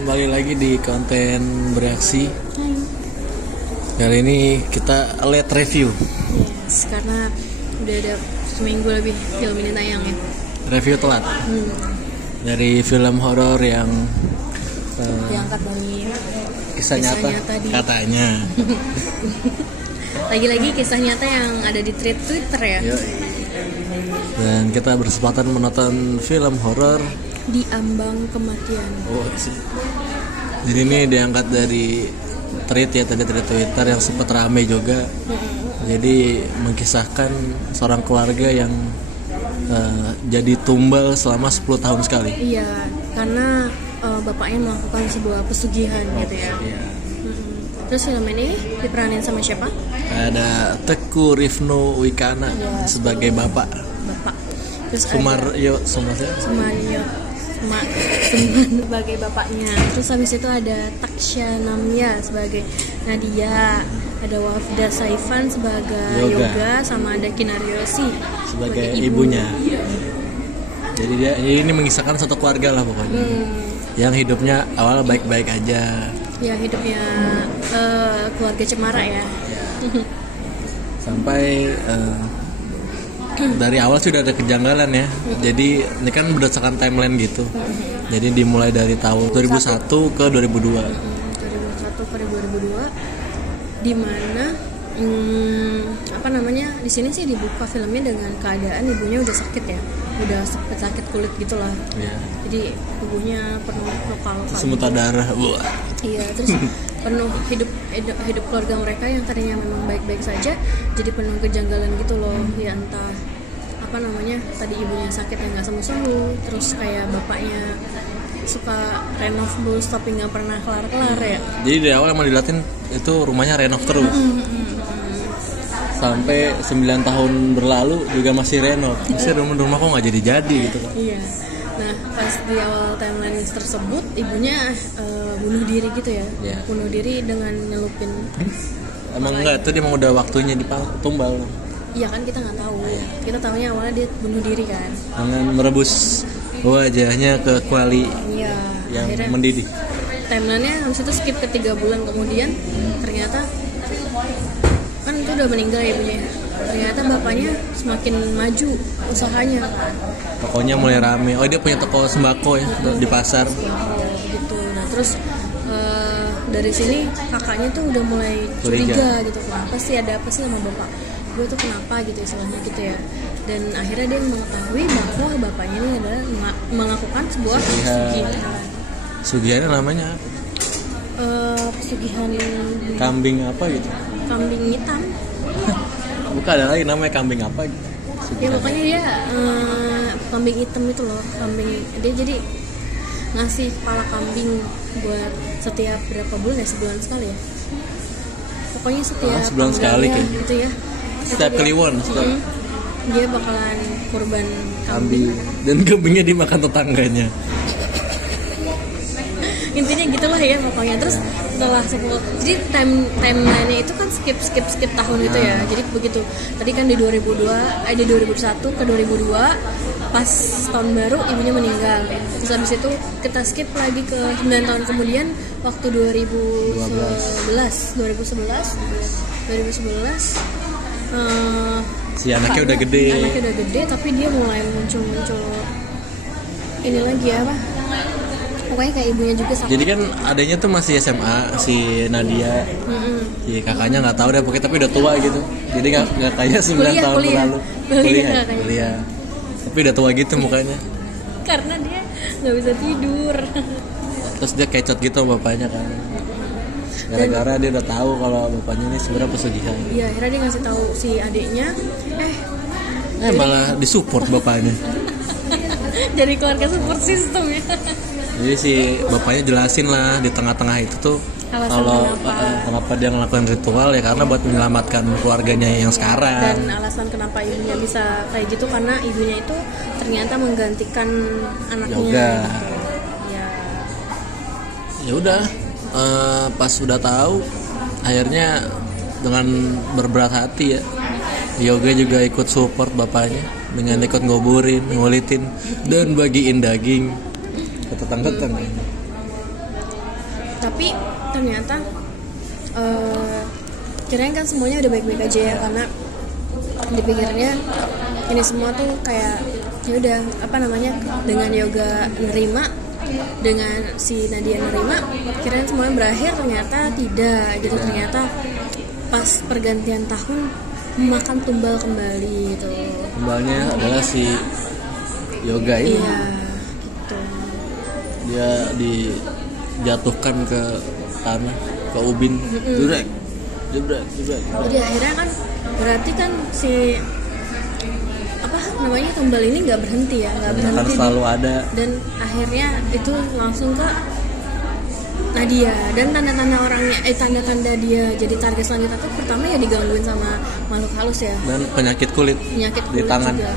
kembali lagi di konten bereaksi. Kali ini kita late review. Yes, karena udah ada seminggu lebih film ini tayang ya. Review telat. Dari film horor yang diangkat dari kisah nyata katanya. Lagi-lagi kisah nyata yang ada di thread Twitter ya. Yoi. Dan kita berkesempatan menonton film horor Di Ambang Kematian. Oh, jadi ini diangkat dari thread ya, tadi thread Twitter yang sempat rame juga. Jadi mengisahkan seorang keluarga yang jadi tumbal selama 10 tahun sekali. Iya, karena bapaknya melakukan sebuah pesugihan gitu ya. Iya. Terus film ini diperanin sama siapa? Ada Teguh Rifno Wicana sebagai bapak. Terus Sumaryo sebagai bapaknya. Terus habis itu ada Taksha Namya sebagai Nadia, ada Wafda Saifan sebagai Yoga, sama ada Kinaryosi sebagai ibunya. Jadi ini mengisahkan satu keluarga lah pokoknya. Yang hidupnya awal baik-baik aja. Ya, hidupnya keluarga cemara ya. Sampai dari awal sudah ada kejanggalan ya. Jadi ini kan berdasarkan timeline gitu. Jadi dimulai dari tahun 2001 ke 2002. 2001 ke 2002 di mana di sini sih dibuka filmnya dengan keadaan ibunya udah sakit ya. Udah sakit kulit gitulah. Iya. Jadi tubuhnya penuh lokal. Semuta darah. Iya, terus penuh hidup keluarga mereka yang tadinya memang baik-baik saja jadi penuh kejanggalan gitu loh. Ya entah tadi ibunya sakit yang nggak sembuh-sembuh, terus kayak bapaknya suka renov terus tapi nggak pernah kelar-kelar ya. Jadi dari awal emang diliatin itu rumahnya renov terus. Sampai 9 tahun berlalu juga masih renov. Masih rumah kok nggak jadi gitu kan. Iya. Nah, pas di awal timeline tersebut ibunya bunuh diri gitu ya. Yeah. Bunuh diri dengan nyelupin. Emang enggak, itu dia emang udah waktunya ditumbal. Iya kan, kita nggak tahu. Kita tahunya awalnya dia bunuh diri kan. Dengan merebus wajahnya ke kuali yang mendidih. Timelinenya habis itu skip ke 3 bulan kemudian ternyata kan itu udah meninggal ya ibunya. Ternyata bapaknya semakin maju usahanya. Tokonya mulai rame. Oh, dia punya toko sembako ya di pasar. Gitu. Nah terus dari sini kakaknya tuh udah mulai curiga gitu kan. Pasti ada apa sih sama bapak gue tuh, kenapa gitu istilahnya gitu ya. Dan akhirnya dia mengetahui bahwa bapaknya ini adalah melakukan sebuah pesugihan. Pesugihannya namanya pesugihan kambing apa gitu. Kambing hitam. Bukan, ada lagi namanya kambing apa gitu. Ya pokoknya dia kambing hitam itu loh. Dia jadi ngasih kepala kambing buat setiap berapa bulan ya, sebulan sekali ya. Pokoknya setiap sebulan sekali kayak gitu ya. Setiap kliwon dia bakalan kurban kambing. Dan kambingnya dimakan tetangganya. Intinya gitulah ya pokoknya. Terus setelah 10, jadi timeline-nya itu kan skip tahun gitu ya. Jadi begitu tadi kan di 2001 ke 2002 pas tahun baru ibunya meninggal. Terus habis itu kita skip lagi ke 9 tahun kemudian waktu 2011 si anaknya udah gede tapi dia mulai muncul ini lagi apa, pokoknya kayak ibunya juga sakit. Jadi kan adanya tuh masih SMA si Nadia. Si kakaknya nggak tahu deh pokoknya, tapi udah tua gitu. Jadi nggak kayak 9 tahun berlalu. Kuliah. Tapi udah tua gitu mukanya. Karena dia nggak bisa tidur. Terus dia kecot gitu sama bapaknya kan. Gara-gara dia udah tahu kalau bapaknya ini sebenarnya pesugihan. Iya, akhirnya dia ngasih tahu si adiknya, malah disupport bapaknya. Dari keluarga support system ya. Jadi si bapaknya jelasin lah di tengah-tengah itu tuh kalau kenapa dia ngelakuin ritual ya karena buat menyelamatkan keluarganya yang sekarang. Dan alasan kenapa ibunya bisa kayak gitu karena ibunya itu ternyata menggantikan anaknya. Yoga. Ya udah. Pas sudah tahu akhirnya dengan berberat hati ya Yoga juga ikut support bapaknya dengan ikut ngulitin dan bagiin daging ke tetangga. Tapi ternyata kirain kan semuanya udah baik-baik aja ya, karena dipikirnya ini semua tuh kayak ya udah apa namanya, dengan Yoga nerima, dengan si Nadia nerima, kirain semuanya berakhir. Ternyata tidak gitu. Ternyata pas pergantian tahun makan tumbal kembali gitu. Tumbalnya adalah si Yoga ini. Iya gitu. Dia dijatuhkan ke tanah, ke ubin, jebrak. Jadi akhirnya kan berarti kan si apa namanya, tumbal ini nggak berhenti ya, nggak berhenti. Akan selalu ada. Dan akhirnya itu langsung ke Nadia, dan tanda-tanda dia jadi target selanjutnya tuh pertama ya digangguin sama makhluk halus ya, Dan penyakit kulit di tangan juga.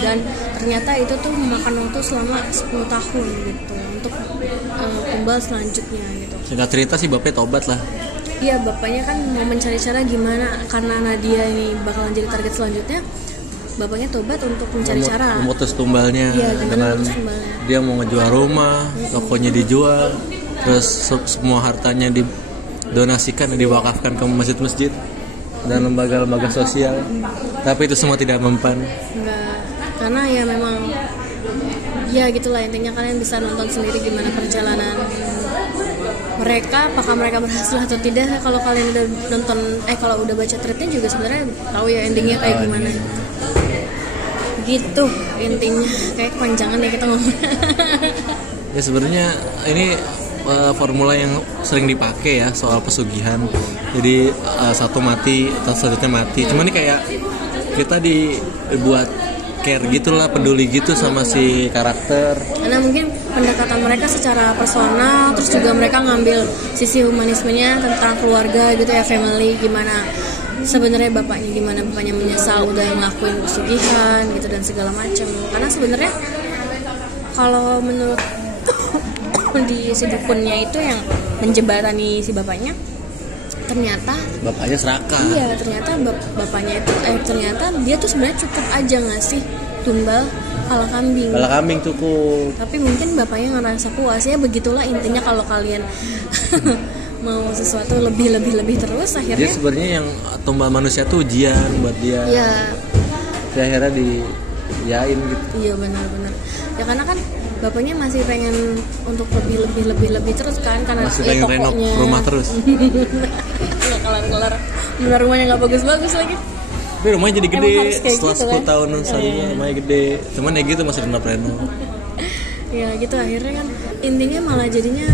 Dan ternyata itu tuh memakan waktu selama 10 tahun gitu untuk tumbal selanjutnya gitu. Singkat cerita sih bapaknya tobat lah. Iya, bapaknya kan mau mencari cara gimana, karena Nadia ini bakalan jadi target selanjutnya. Bapaknya tobat untuk mencari cara memutus tumbalnya. Iya, dengan memutus tumbalnya. Dia mau ngejual rumah, tokonya dijual, terus semua hartanya didonasikan dan diwakafkan ke masjid-masjid dan lembaga-lembaga sosial. Tapi itu semua tidak mempan. Enggak, karena ya memang ya gitulah intinya. Kalian bisa nonton sendiri gimana perjalanan mereka, apakah mereka berhasil atau tidak. Kalau kalian udah nonton, kalau udah baca tweetnya juga sebenarnya tahu ya endingnya kayak gimana. Gitu intinya. Kayak kepanjangan ya kita ngomong. Ya sebenarnya ini formula yang sering dipakai ya soal pesugihan. Jadi satu mati atau selanjutnya mati. Cuma ini kayak kita dibuat care gitulah, peduli gitu sama si karakter. Karena mungkin pendekatan mereka secara personal, terus juga mereka ngambil sisi humanismenya tentang keluarga gitu ya, family, gimana sebenarnya bapaknya menyesal udah ngelakuin pesugihan gitu dan segala macam. Karena sebenarnya kalau menurut di si dukunnya itu yang menjebatani si bapaknya, ternyata Bapaknya serakah. iya, ternyata bapaknya itu ternyata dia tuh sebenarnya cukup aja ngasih tumbal kepala kambing. Kepala kambing cukup. Tapi mungkin bapaknya ngerasa puas ya, begitulah intinya. Kalau kalian mau sesuatu lebih terus, Dia akhirnya sebenarnya yang tumbal manusia tuh ujian buat dia. ya Dia akhirnya diyain gitu. iya benar-benar ya, karena kan bapaknya masih pengen untuk lebih terus kan, karena Masih pengen renov rumah terus. nggak kelar-kelar, benar rumahnya nggak bagus-bagus lagi. Tapi rumahnya jadi gede. Emang harus kayak Setelah gitu, 10 kan? tahun Iya. rumahnya gede. Cuman ya gitu masih renov. Ya gitu, akhirnya kan intinya malah jadinya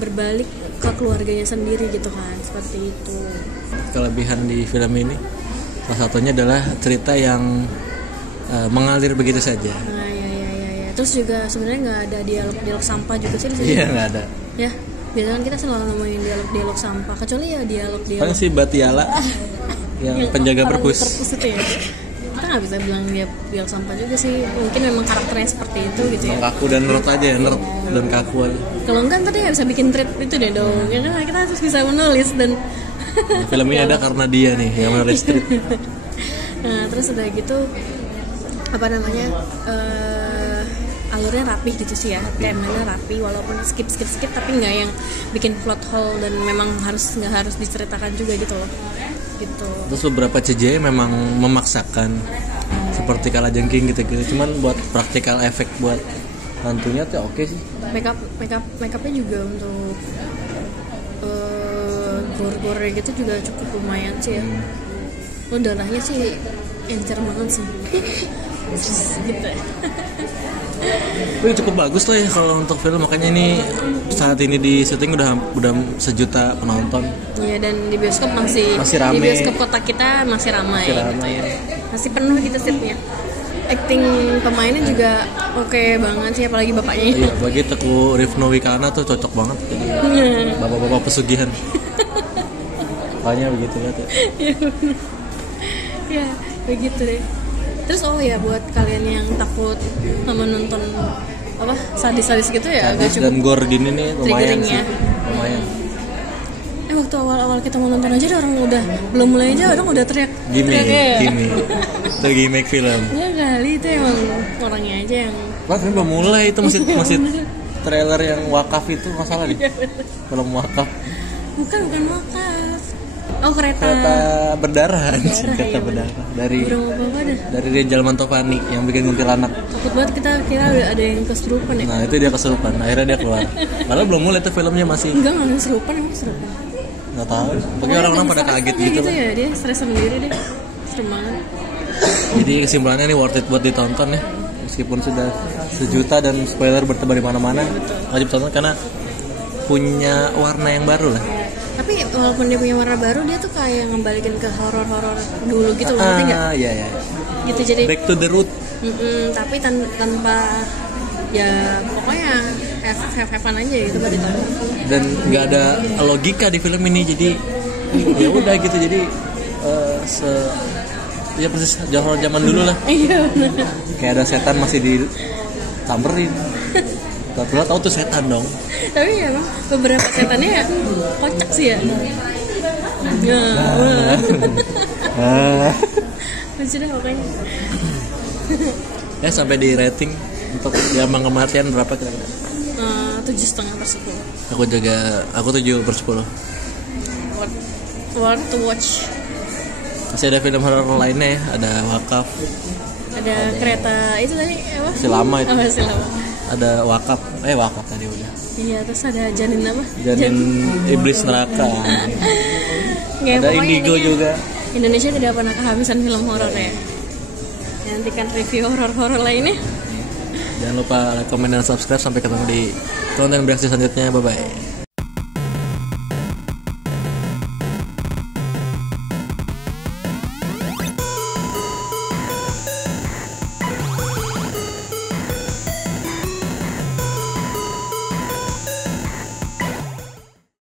berbalik ke keluarganya sendiri gitu kan, seperti itu. Kelebihan di film ini salah satunya adalah cerita yang mengalir begitu saja. Nah ya. Terus juga sebenarnya nggak ada dialog sampah juga sih di sini. Iya, nggak ada. Ya biasanya kan kita selalu ngomongin dialog sampah, kecuali ya dialog Paling si Batiala yang penjaga perpus itu ya. Kita nggak bisa bilang dia dialog sampah juga sih, mungkin memang karakternya seperti itu gitu ya. kaku dan nerd aja ya, nerd dan kaku aja. Kalau enggak ntar dia nggak bisa bikin tweet itu deh dong. Ya kan kita harus bisa menulis dan Film ini ada karena dia nih yang menulis tweet. nah terus udah gitu apa namanya, alurnya rapih gitu sih ya, temanya rapi, walaupun skip tapi nggak yang bikin plot hole dan memang nggak harus diceritakan juga gitu loh gitu. Terus beberapa CGI memang memaksakan seperti kalajengking gitu-gitu. Cuman buat praktikal efek buat hantunya tuh oke sih. Makeupnya juga untuk gore-gore gitu juga cukup lumayan sih ya. Oh, darahnya sih encer banget sih. Gitu ya. Tapi cukup bagus lah ya kalau untuk film, makanya ini saat ini di syuting udah sejuta penonton. Iya, dan di bioskop masih rame. Di bioskop kota kita masih ramai gitu ya. Masih penuh gitu seatnya. Acting pemainnya juga oke banget sih, apalagi bapaknya. Iya, bagi Teguh Rifno Wikana tuh cocok banget jadi bapak-bapak pesugihan. Makanya begitu ya tuh. Ya, begitu deh. Terus ya buat kalian yang takut sama nonton apa sadis-sadis gitu ya, agak Sadis dan gore gini nih lumayan sih. triggeringnya. Lumayan. Waktu awal-awal kita mau nonton aja orang udah belum mulai aja orang udah teriak ya. Gini. Itu gimmick film. Ya kali itu emang orangnya aja yang Pas ini belum mulai itu masih trailer yang wakaf itu nggak salah nih. Iya, betul. Film wakaf. Bukan wakaf. Oh, kereta Berdarah, Berdarah, kereta iya, berdarah dari berapa dah. dari Rizal Mantovani yang bikin kuntilanak. Takut banget kita kira ada yang kesurupan ya. Nah itu dia kesurupan, akhirnya dia keluar. Padahal belum mulai tuh filmnya masih Enggak kesurupan, emang kesurupan. nggak tahu. Pokoknya orang-orang pada stres kaget aja gitu lah. ya, dia stres sendiri deh. Serem banget. Jadi kesimpulannya nih worth it buat ditonton ya. Meskipun sudah sejuta dan spoiler bertebar di mana-mana, wajib tonton karena punya warna yang baru lah. Tapi walaupun dia punya warna baru, dia tuh kayak ngembalikin ke horor-horor dulu gitu, ngerti nggak? Iya ya. Gitu jadi. Back to the root. Tapi tanpa ya pokoknya have-have-have-an aja gitu buat ditonton. Dan nggak ada logika di film ini, jadi ya udah gitu. Jadi ya persis horor zaman dulu lah. Iya benar. Kayak ada setan masih disamperin. Tahu tuh setan dong. Tapi ya emang beberapa setannya ya kocak sih ya. Masih dah pokoknya. Ya sampai di rating untuk Diambang Kematian berapa kira-kira? 7,5/10. Aku 7/10. Worth to watch. Masih ada film horor lainnya ya, ada Wakaf, Ada kereta itu tadi apa? masih lama itu. Oh, masih lama. Ada Wakaf tadi udah. Iya, terus ada Janin apa? Janin Iblis Neraka. Nggak, Ada pokoknya Indigo intinya, juga. Indonesia tidak pernah kehabisan film horor ya. Nantikan review horor-horor lainnya. Jangan lupa like, komen, dan subscribe. Sampai ketemu di konten bereaksi selanjutnya. Bye bye.